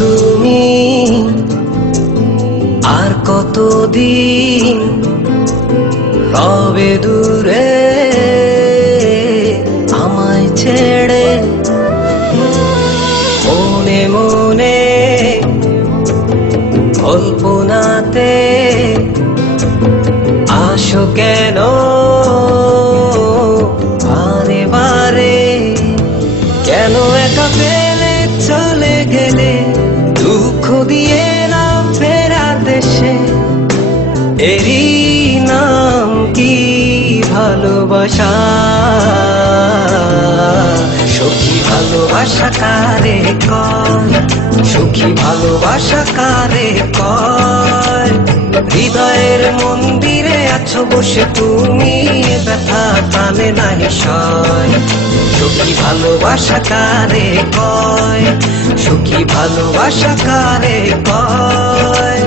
তুমি আর কতদিন রবে দূরে আমায় ছেড়ে, মনে মনে কল্পনাতে আসো কেন বারে বারে, কেন একা ফেলে চলে গেলে, দুঃখ দিয়ে নাম ফেরা দেশে, এরই নাম কি ভালোবাসা? সখী ভালোবাসা কারে কয়, সখী ভালোবাসা কারে কয়? হৃদয়ের মন্দিরে আছো বসে তুমি, ব্যথা টানে নাই সয়। সখী ভালোবাসা কারে কয়, সখী ভালোবাসা কারে কয়?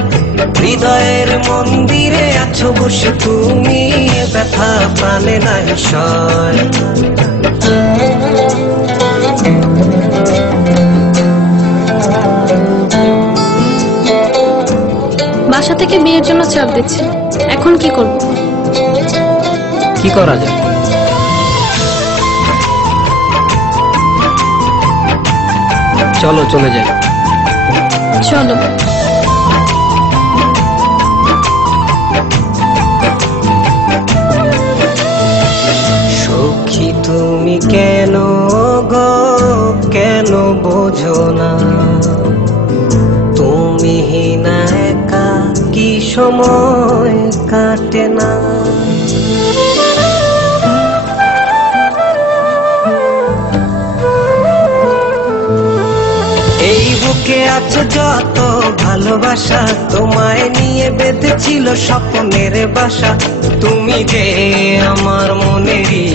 হৃদয়ের মন্দিরে আছো বসে তুমি, ব্যথা প্রাণে নাই সয়। বাসা থেকে বিয়ের জন্য চাপ দিচ্ছে, এখন কি করব? কি করা যায়? চলো চলে যাই। চলো। সখী তুমি কেন গো, কেন বোঝো না? তুমি না একা কি সময় কাটে না? এই বুকে আছে যত ভালোবাসা, তোমায় নিয়ে বেঁধেছিল স্বপ্নের বাসা। তুমি যে আমার মনেরই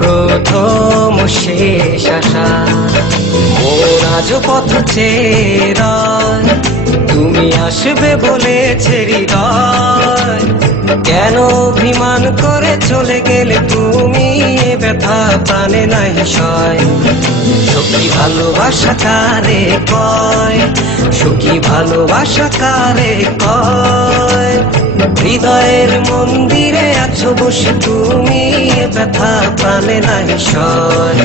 প্রথম শেষ আশা, মোর আজ পথ চেয়ে, তুমি আসবে বলেছে হৃদয়, কেন অভিমান করে চলে গেলে তুমি, ব্যথা প্রাণে নাই সয়। সখী ভালোবাসা কারে কয়, সখী ভালোবাসা কারে কয়? হৃদয়ের মন্দিরে আছো বসে তুমি, ব্যথা প্রাণে নাই সয়।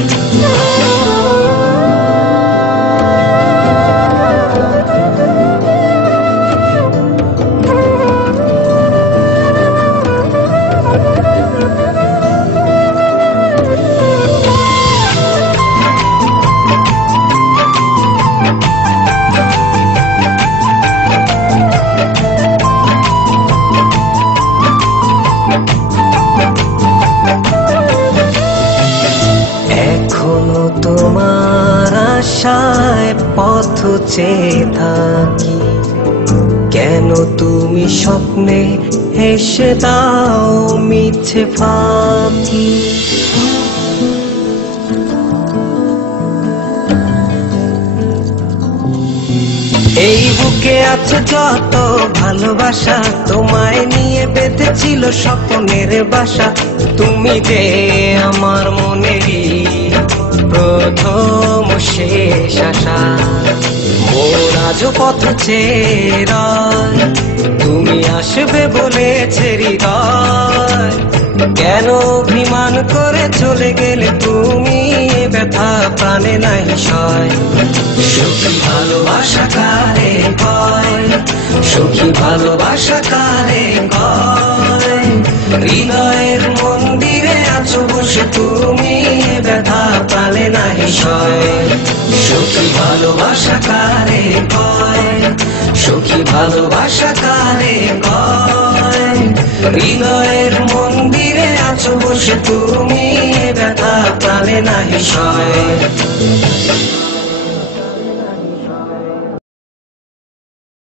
এখনো তোমার আশায় পথ চেয়ে থাকি, কেন তুমি স্বপ্নে হেসে দাও মিছে ফাঁকি? এই বুকে আছে যত ভালোবাসা, তোমায় নিয়ে বেঁধেছিল স্বপ্নের বাসা। তুমি যে আমার মনেরই প্রথম শেষ আশা, মোর আজ পথ চেয়ে, তুমি আসবে বলেছে হৃদয়, কেন অভিমান করে চলে গেলে তুমি, ব্যথা প্রাণে নাই সয়। সখী ভালোবাসা কারে কয়, সখী ভালোবাসা কারে কয়? হৃদয়ের মন্দিরে আছো বসে তুমি, ব্যথা প্রাণে নাই সয়। সখী ভালোবাসা কারে কয়, সখী ভালোবাসা কারে কয়। হৃদয়ের মন্দিরে আছো বসে তুমি, ব্যথা প্রাণে নাহি সয়।